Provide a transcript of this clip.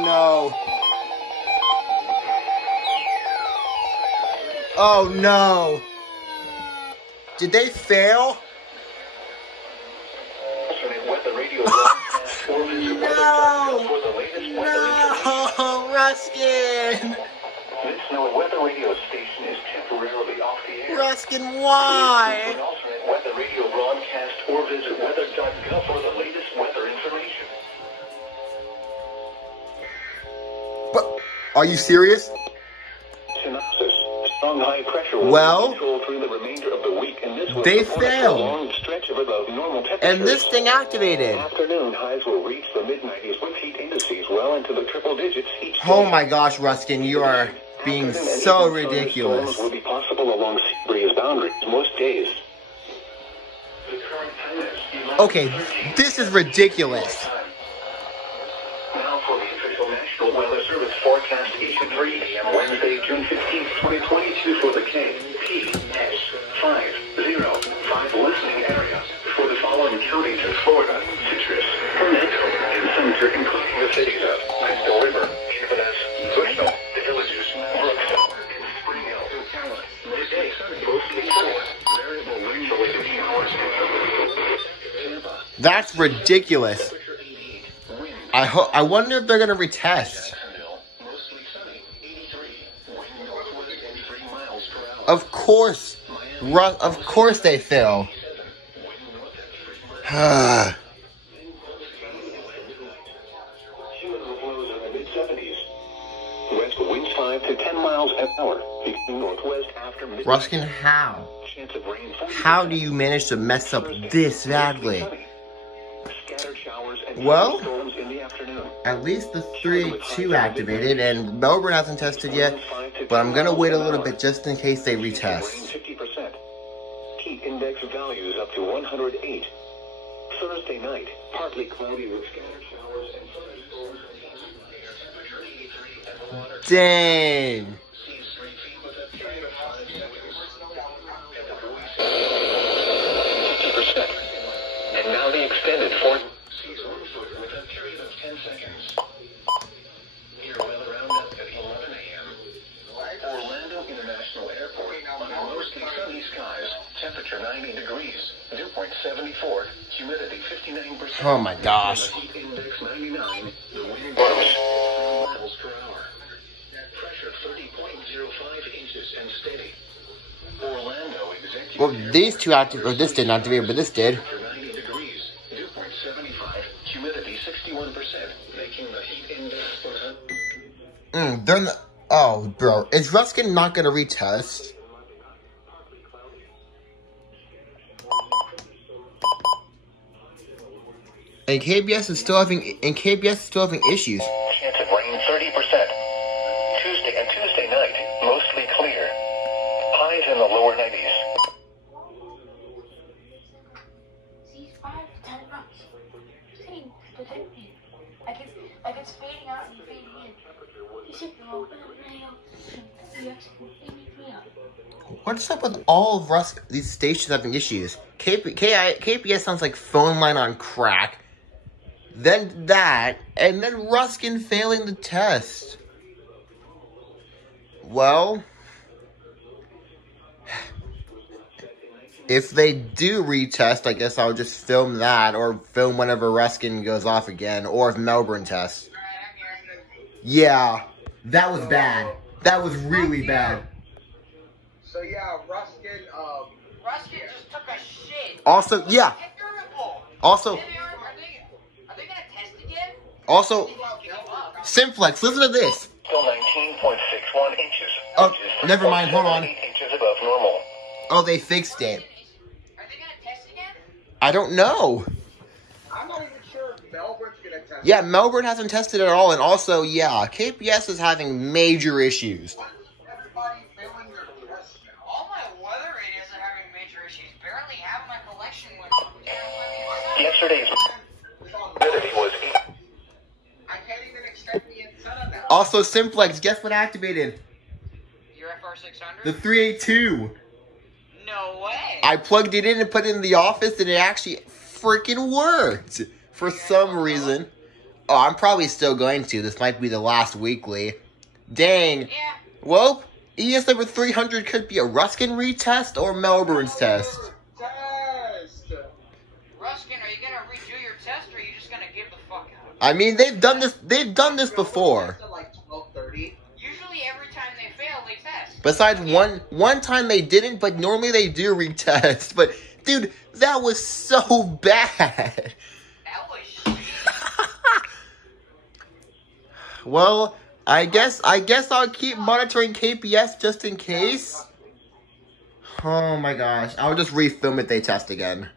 Oh no. Oh no. Did they fail? No, Ruskin. This weather radio station is temporarily off the air. Ruskin, why? For an alternate weather radio broadcast or visit weather.gov for the latest weather information. But are you serious? Synopsis. Strong high pressure will control through the remainder of the week, and this will they support a failed. prolonged stretch of above normal temperatures. And this thing activated. Afternoon highs will reach the mid-90s with heat indices well into the triple digits each day. Oh my gosh, Ruskin, you are being so ridiculous. Storms will be possible along sea breeze boundaries most days. Okay, this is ridiculous. Now for the official National Weather Service forecast 8:03 a.m. Wednesday, June 15th, 2022 for the KPS505 listening area for the following counties in Florida: Citrus, Orlando, and Sumter, including the cities of Crystal River, Inverness, Bushville, the villages, Brooksville, and Springhill. Today, mostly cool, variable wind-related showers. Tampa. That's ridiculous. I wonder if they're gonna retest. Of course they fail. West winds 5 to 10 miles an hour. Northwest after midnight. Ruskin, how? Chance of rain 40%. How do you manage to mess up this badly? Scattered showers and Well, storms in the afternoon. at least the 382 activated, and Melbourne hasn't tested yet, but I'm gonna wait a little bit just in case they retest. 50%. Heat index values up to 108. Thursday night, partly cloudy with scattered showers and thunderstorms. Temperature 83 and water. Dang. 50%. And now the extended fourth season with a period of 10 seconds. Your weather roundup at 11 a.m. Orlando International Airport. Mostly sunny skies. Temperature 90 degrees. Dew point 74. Humidity 59%. Oh my gosh. Heat index 99. The wind blows 4 miles per hour. Pressure 30.05 inches and steady. Orlando executive. Well, these two active, or this didn't activate, but this did. 90 degrees. Dew point 75. Humidity 61%. Making the heat index for They're not, oh, bro. Is Ruskin not gonna retest? And KPS is still having issues. chance of rain 30%. Tuesday night, mostly clear. Highs in the lower 90s. See, 5 to 10 bucks. Saying, protect me. Like it's fading out and fading in. You should go open up radio. You actually fading me out. What's up with all of these stations having issues? KPS sounds like phone line on crack. Then that, and then Ruskin failing the test. Well, if they do retest, I guess I'll just film that, or film whenever Ruskin goes off again, or if Melbourne tests. Yeah, that was bad. That was really bad. So yeah, Ruskin just took a shit. Also, yeah. Terrible. Also, Are they gonna test again? also, Simplex, listen to this. Still 19.61 inches. Oh, never mind, hold on. 8 inches above normal. Oh, they fixed it. Are they gonna test again? I don't know. I'm not even sure if Melbourne's gonna test. Yeah, Melbourne hasn't tested at all, and also, yeah, KPS is having major issues. Everybody failing their tests now. All my weather radios are having major issues. Barely half my collection went. Yesterday's humidity was 8. I can't even extend the antenna now. Also, Simplex, guess what activated? Your FR600? The 382. No way. I plugged it in and put it in the office, and it actually freaking worked. For some reason. Oh, I'm probably still going to. This might be the last weekly. Dang. Yeah. Well, ES number 300 could be a Ruskin retest or Melbourne's test. Test. Ruskin, are you gonna redo your test, or are you just gonna give the fuck out? I mean, they've done this. They've done this before. At like 12:30. Usually, every time they fail, they test. Besides one time they didn't, but normally they do retest. But dude, that was so bad. That was shit. Well, I guess I'll keep monitoring KPS just in case. Oh my gosh, I'll just refilm if they test again.